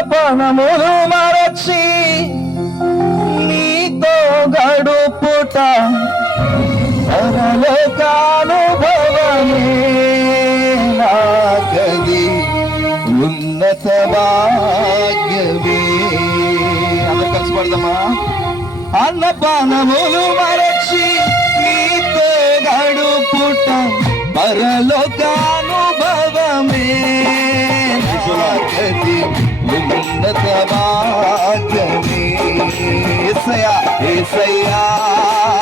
అన్నపానములు మరచి నీతో గడుపుట పరలోకానుభవమే నాకది ఉన్నత భాగ్యమే. అందరు కలిసి పడదామా? అన్నపానములు మరచి నీతో గడుపుట పరలోకానుభవమే నాకది ఉన్నత భాగ్యమే. యేసయ్యా యేసయ్యా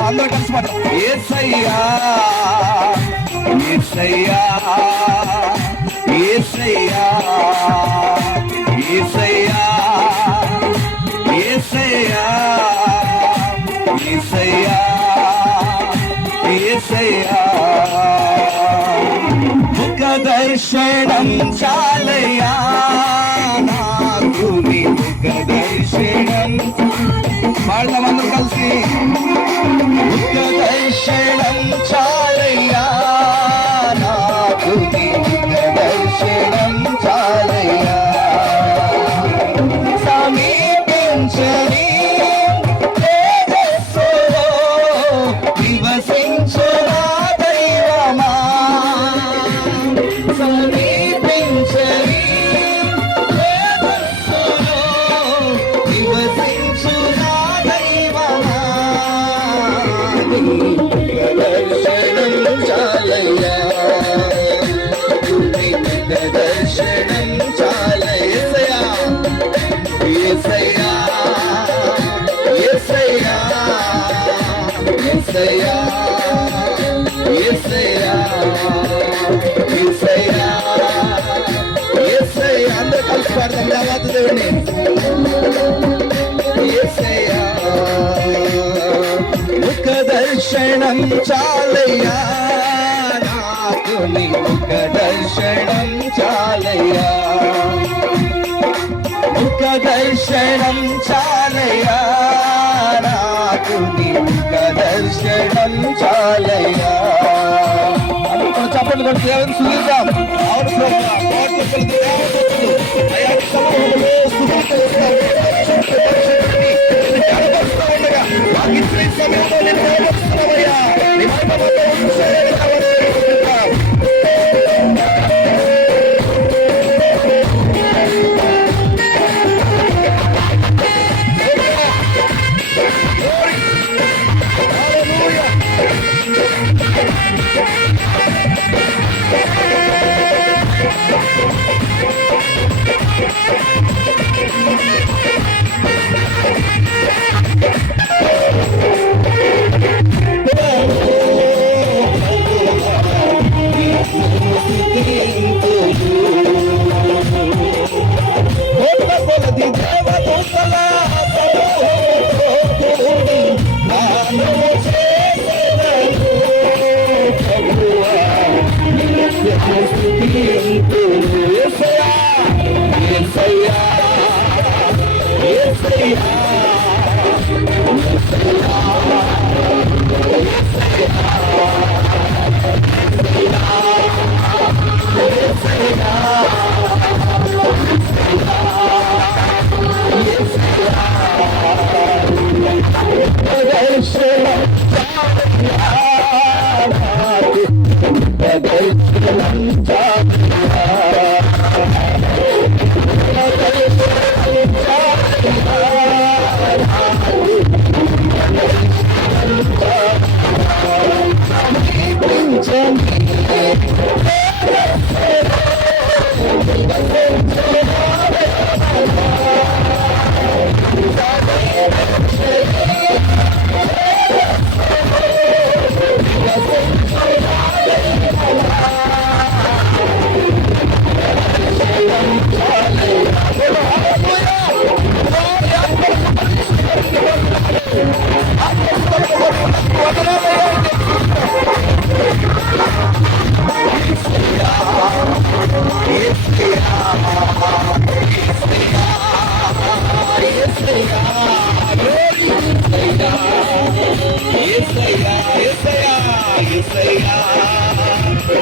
అందరూ కలిసి పడదాం. యేసయ్యా యేసయ్యా యేసయ్యా యేసయ్యా యేసయ్యా యేసయ్యా యేసయ్యా ముఖ దర్శనం చాలయ్యా నాకు నీ ముఖ దర్శనం. వాళ్ళందరూ కలిసి ముఖ దర్శనం చాలయ్యా నాకు నీ ముఖ దర్శనం చాలయ్యా. సమీపించని దర్శనం చాలయ్యా. యేసయ్యా యేసయ్యా యేసయ్యా యేసయ్యా యేసయ్యా యేసయ్యా అందరూ కలిసి పాడదాం దేవాది దేవుని. యేసయ్యా ముఖ దర్శనం చాలయ్యా నాకు నీ ముఖ దర్శనం చాలయ్యా. ముఖ దర్శనం చాలయ్యా నాకు నీ ముఖ దర్శనం చాలయ్యా. అందుకని చప్పట్లు కొట్టి దేవుని స్తుతిద్దాం. అవును ప్రభువా,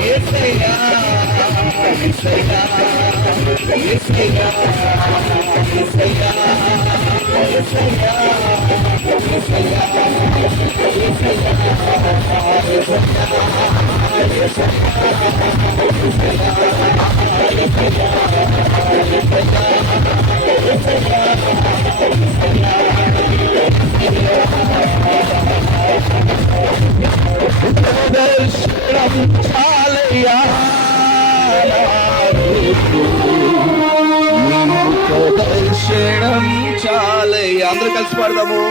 యేసయ్యా యేసయ్యా యేసయ్యా యేసయ్యా యేసయ్యా దర్శనం చాలయ్యా దర్శనం చాలయ్యా. అందరూ కలిసి పాడదాము.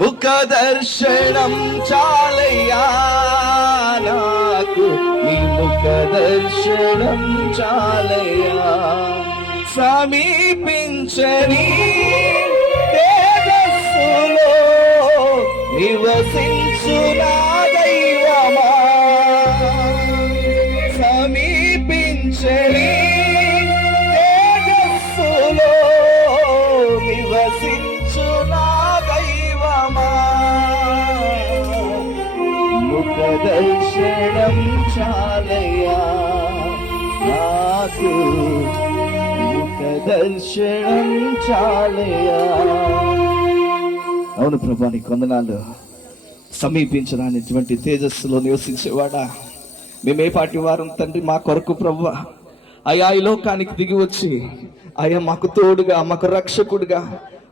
ముఖ దర్శనం చాలయ్యా నాకు, నీ ముఖ దర్శనం చాలయ్యా. సమీపించని తేజస్సులో నివసించు నా దైవమా, సమీపించని తేజస్సులో నివసించు నా దైవమా. ముఖ దర్శనం చాలయ్యా నాకు, ముఖ దర్శనం చాలయ్యా. అవును ప్రభా, నీకు వందనాలు. సమీపించడానికి తేజస్సులో నివసించేవాడా, మేమే పాటి వారం తండ్రి, మా కొరకు ప్రభువా అయా ఈ లోకానికి దిగి వచ్చి అయా మాకు తోడుగా, మాకు రక్షకుడుగా,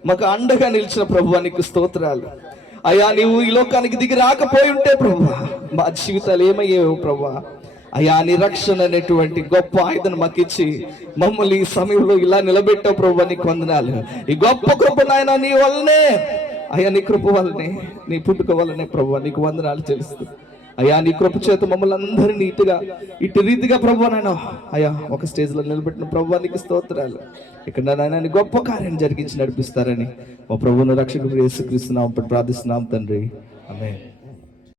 మాకు అండగా నిలిచిన ప్రభువా నీకు స్తోత్రాలు. అయా నీవు ఈ లోకానికి దిగి రాకపోయి ఉంటే ప్రభువా మా జీవితాలు ఏమయ్యేవో ప్రభువా. అయా నీ రక్షణ అనేటువంటి గొప్ప ఆయుధను మాకిచ్చి మమ్మల్ని ఈ సమయంలో ఇలా నిలబెట్టావు ప్రభువా నీకు వందనాలు. ఈ గొప్ప కృప నాయన నీ వల్లనే, అయ్యా నీ కృప వల్లనే, నీ పుట్టుక వల్లనే ప్రభువా నీకు వందనాలు తెలుస్తూ. అయ్యా నీ కృప చేత మమ్మల్ని అందరినీ నీట్గా ఇటు రీతిగా ప్రభువా నాయన అయ్యా ఒక స్టేజ్లో నిలబెట్టిన ప్రభువా నీకు స్తోత్రాలు. ఇక్కడ నాయన గొప్ప కార్యం జరిగించి నడిపిస్తారని మా ప్రభువును రక్షకుడు యేసుక్రీస్తు నామమున ప్రార్థిస్తున్నాం తండ్రి, ఆమేన్.